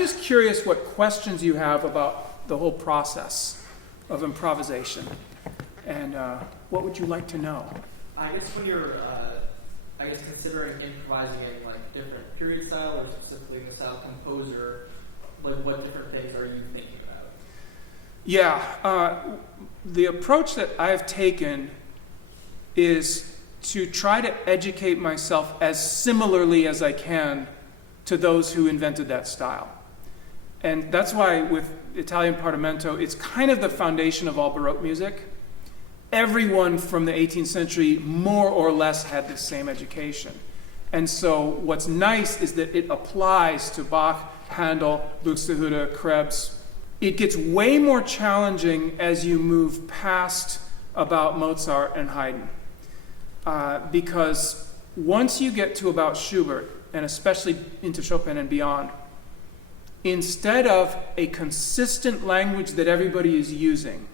just curious what questions you have about the whole process of improvisation. And what would you like to know? I guess when you're, considering improvising in like different period style or specifically in the style composer, like what different things are you thinking about? Yeah, the approach that I've taken is to try to educate myself as similarly as I can to those who invented that style. And that's why with Italian Parlamento, it's kind of the foundation of all Baroque music. Everyone from the 18th century more or less had the same education. And so what's nice is that it applies to Bach, Handel, Buxtehude, Krebs. It gets way more challenging as you move past about Mozart and Haydn. Because once you get to about Schubert, and especially into Chopin and beyond, instead of a consistent language that everybody is using,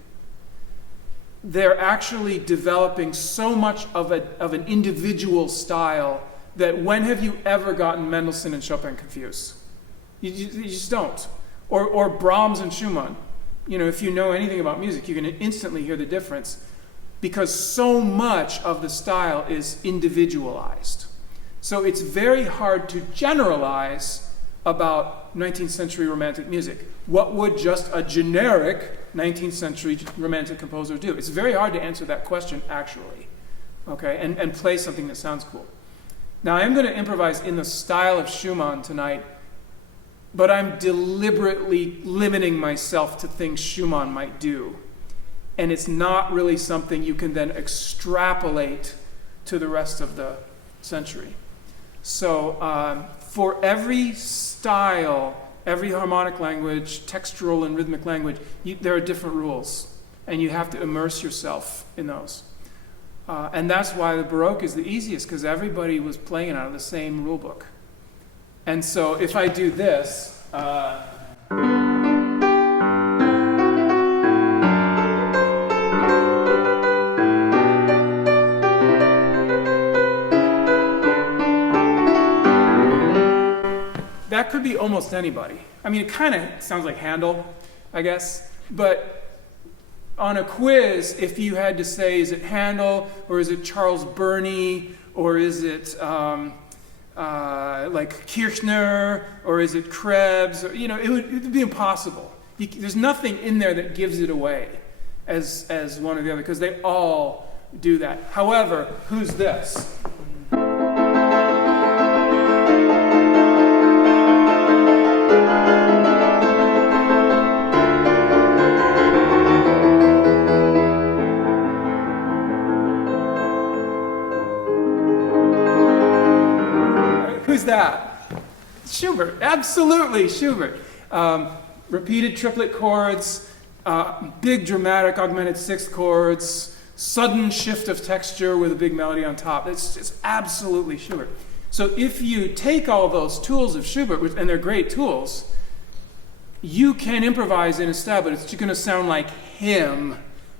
they're actually developing so much of an individual style that when have you ever gotten Mendelssohn and Chopin confused? You just don't. Or Brahms and Schumann. You know, if you know anything about music, you can instantly hear the difference because so much of the style is individualized. So it's very hard to generalize about 19th century Romantic music. What would just a generic 19th century Romantic composer do? It's very hard to answer that question, actually, okay, and play something that sounds cool. Now, I'm going to improvise in the style of Schumann tonight, but I'm deliberately limiting myself to things Schumann might do. And it's not really something you can then extrapolate to the rest of the century. So for every style, every harmonic language, textural and rhythmic language, there are different rules, and you have to immerse yourself in those. And that's why the Baroque is the easiest, because everybody was playing out of the same rule book. And so if I do this, that could be almost anybody. I mean, it kind of sounds like Handel, I guess. But on a quiz, if you had to say, is it Handel, or is it Charles Burney, or is it like Kirchner, or is it Krebs? Or, you know, it would be impossible. There's nothing in there that gives it away as one or the other, because they all do that. However, who's this? Who's that? Schubert, absolutely Schubert. Repeated triplet chords, big dramatic augmented sixth chords, sudden shift of texture with a big melody on top. It's absolutely Schubert. So if you take all those tools of Schubert, and they're great tools, you can improvise in a style, but it's going to sound like him,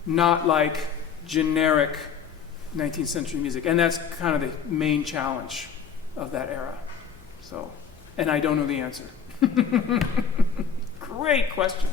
not like generic 19th century music. And that's kind of the main challenge of that era. So, and I don't know the answer. Great question.